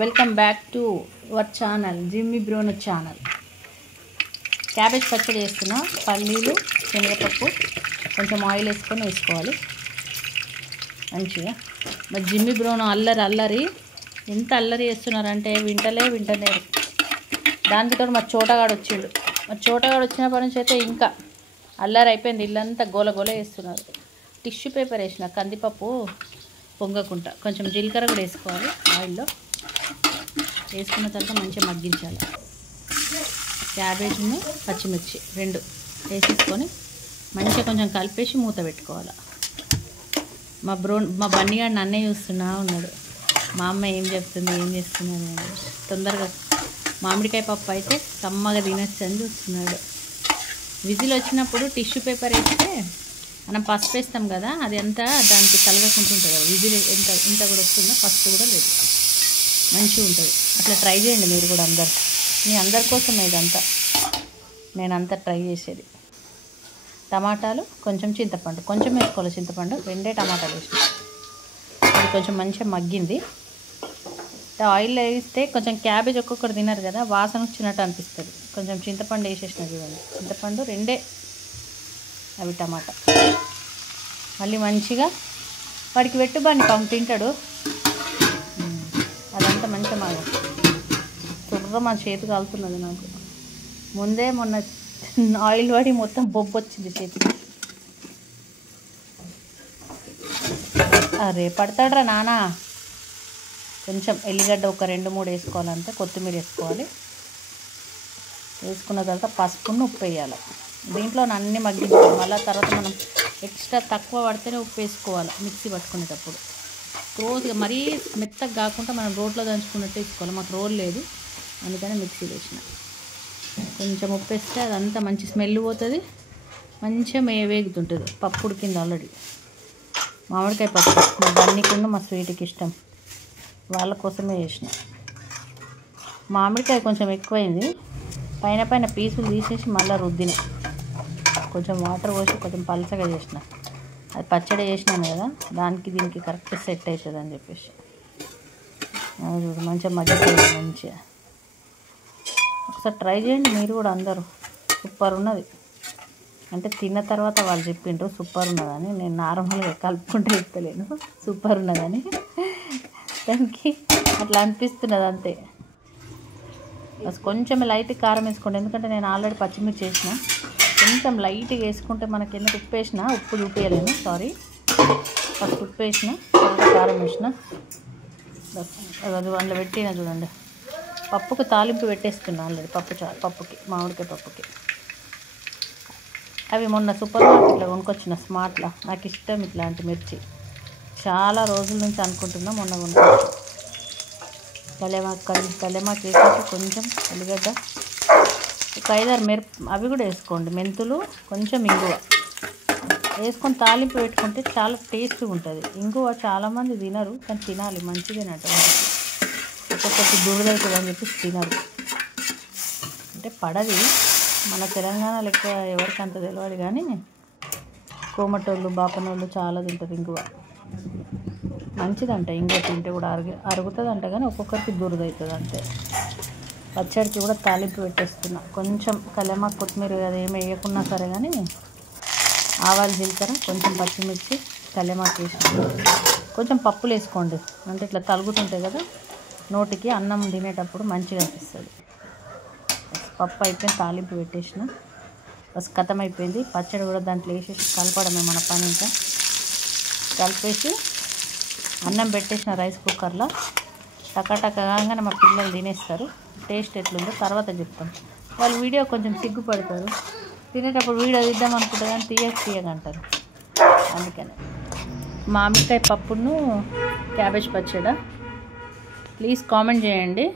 Welcome back to our channel Jimmy Bruno channel. Cabbage పచ్చడి చేస్తున్నా. పల్లీలు, శనగపప్పు, కొంచెం ఆయిల్ వేసుకోవాలి మంచిగా. మరి జిమ్మీ బ్రోనో అల్లరి ఎంత అల్లరి చేస్తున్నారంటే వింటలేరు. దానితో మా చోటగాడు వచ్చిండు. మా చోటగాడు వచ్చినప్పటి నుంచి అయితే ఇంకా అల్లరి అయిపోయింది. ఇల్లంతా గోల వేస్తున్నారు. టిష్యూ పేపర్ వేసిన కందిపప్పు పొంగకుండా, కొంచెం జీలకర్ర కూడా వేసుకోవాలి. ఆయిల్లో వేసుకున్న తర్వాత మంచిగా మగ్గించాలి. క్యాబేజ్ను పచ్చిమిర్చి రెండు వేసేసుకొని మంచిగా కొంచెం కలిపేసి మూత పెట్టుకోవాలి. మా బన్నీగాడు నన్నే చూస్తున్నా ఉన్నాడు. మా అమ్మ ఏం చెప్తుంది, ఏం చేస్తున్నాను, తొందరగా మామిడికాయ పప్పు అయితే కమ్మగా తినచ్చు అని చూస్తున్నాడు. విజిల్ వచ్చినప్పుడు టిష్యూ పేపర్ వేస్తే మనం పసుపు వేస్తాం కదా, అది అంతా దానికి తలగకుంటుంటుంది కదా. విజిల్ ఎంత కూడా వస్తుందో పసుపు కూడా లేదు, మంచిగా ఉంటుంది. అట్లా ట్రై చేయండి మీరు కూడా అందరు. మీ అందరి కోసమే ఇదంతా నేనంతా ట్రై చేసేది. టమాటాలు, కొంచెం చింతపండు, కొంచెం వేసుకోవాలి చింతపండు. 2 టమాటాలు వేసిన. అది కొంచెం మంచిగా మగ్గింది. ఆయిల్లో వేస్తే కొంచెం క్యాబేజ్ ఒక్కొక్కటి తినరు కదా, వాసన వచ్చినట్టు అనిపిస్తుంది. కొంచెం చింతపండు వేసేసిన చూడండి. చింతపండు 2 అవి టమాటా. మళ్ళీ మంచిగా వాడికి పెట్టుబాని పాము తింటాడు. అదంతా మంచిగా మా చేతి కాలుతున్నది నాకు. మొన్న ఆయిల్ పడి మొత్తం బొబ్బు వచ్చింది చేతికి. అరే పడతాడ్రా నానా. కొంచెం ఎల్లిగడ్డ ఒక 2-3 వేసుకోవాలంటే, కొత్తిమీర వేసుకోవాలి. వేసుకున్న తర్వాత పసుపును ఉప్పు వేయాలి. దీంట్లో అన్నీ మగ్గించుకోవాలి. మళ్ళీ తర్వాత మనం ఎక్స్ట్రా తక్కువ పడితేనే ఉప్పు వేసుకోవాలి మిక్సీ పట్టుకునేటప్పుడు. క్లోజ్గా మరీ మెత్తగా కాకుండా మనం రోట్లో దంచుకున్నట్టు వేసుకోవాలి. మాకు రోల్ లేదు, అందుకని మిక్సీలో వేసిన. కొంచెం ఉప్పు వేస్తే అదంతా మంచి స్మెల్ పోతుంది, మంచిగా వేగుతుంటుంది. పప్పు ఉడికింది ఆల్రెడీ. మామిడికాయ పప్పు మా బన్నీకుండా మా స్వీట్కి ఇష్టం, వాళ్ళ కోసమే చేసిన. మామిడికాయ కొంచెం ఎక్కువైంది, పైన పీసులు తీసేసి మళ్ళీ రుద్దిన. కొంచెం వాటర్ పోసి కొంచెం పలచగా చేసిన. అది పచ్చడి చేసినాను కదా, దీనికి కరెక్ట్ సెట్ అవుతుంది అని చెప్పేసి. మంచిగా మగ్గిపోయింది. మంచిగా ఒకసారి ట్రై చేయండి మీరు కూడా అందరూ. సూపర్ ఉన్నది. అంటే తిన్న తర్వాత వాళ్ళు చెప్పిండ్రు సూపర్ ఉన్నదని. నేను నార్మల్గా కలుపుకుంటే చెప్తలేను సూపర్ ఉన్నదని. దానికి అట్లా అనిపిస్తున్నది అంతే. కొంచెం లైట్ కారం వేసుకోండి, ఎందుకంటే నేను ఆల్రెడీ పచ్చిమిర్చి వేసిన. కొంచెం లైట్గా వేసుకుంటే మనకి ఎందుకు ఉప్పు వేసిన, ఉప్పు చూపించలేను సారీ. ఫస్ట్ ఉప్పు వేసిన, తర్వాత కారం వేసిన. అది అందులో పెట్టిన చూడండి. పప్పుకు తాలింపు పెట్టేస్తున్నా ఆల్రెడీ. పప్పుకి మామిడికాయ పప్పుకి. అవి మొన్న సూపర్ మార్కెట్లో కొనుక్కొచ్చిన స్మార్ట్లో. నాకు ఇష్టం ఇట్లాంటి మిర్చి. చాలా రోజుల నుంచి అనుకుంటున్నా, మొన్న కొనుక్కొచ్చి. కలెమాకు వేసేసి కొంచెం ఉల్లిగడ్డ, ఒక 5-6 అవి కూడా వేసుకోండి. మెంతులు, కొంచెం ఇంగువ వేసుకొని తాలింపు పెట్టుకుంటే చాలా టేస్ట్గా ఉంటుంది. ఇంగువ చాలామంది తినరు, కానీ తినాలి, మంచిదేనట. ఒక్కొక్కటి దురదవుతుంది అని చెప్పి తినరు. అంటే పడది మన తెలంగాణలో ఎక్కువ, ఎవరికి అంత తెలియదు కానీ కోమటోళ్ళు, బాపనోళ్ళు చాలా తింటారు ఇంగువ. మంచిదంట ఇంగువ తింటే కూడా అరుగుతుందంట, కానీ ఒక్కొక్కరికి దురదవుతుంది అంతే. పచ్చడికి కూడా తాలింపు పెట్టేస్తున్నా. కొంచెం కలెమాకు, కొత్తిమీర అది ఏమి వేయకున్నా సరే కానీ ఆవాలు, జీలకర్ర, కొంచెం పచ్చిమిర్చి, కలెమాకు వేసి కొంచెం పప్పులు వేసుకోండి. అంటే ఇట్లా తలుగుతుంటాయి కదా నోటికి, అన్నం తినేటప్పుడు మంచిగా అనిపిస్తుంది. పప్పు అయిపోయింది, తాలింపు పెట్టేసిన. బస్ కథం అయిపోయింది. పచ్చడి కూడా దాంట్లో వేసేసి కలపడమే మన పని. ఇంకా కలిపేసి అన్నం పెట్టేసిన రైస్ కుక్కర్లో. టకాగానే మా పిల్లలు తినేస్తారు. టేస్ట్ ఎట్లుందో తర్వాత చెప్తాం. వాళ్ళు వీడియో కొంచెం సిగ్గుపడతారు, తినేటప్పుడు వీడియో తీద్దాం అనుకుంటారు కానీ తీయగంటారు. అందుకని మామిడికాయ పప్పును క్యాబేజ్ పచ్చడి. ప్లీజ్ కామెంట్ చేయండి.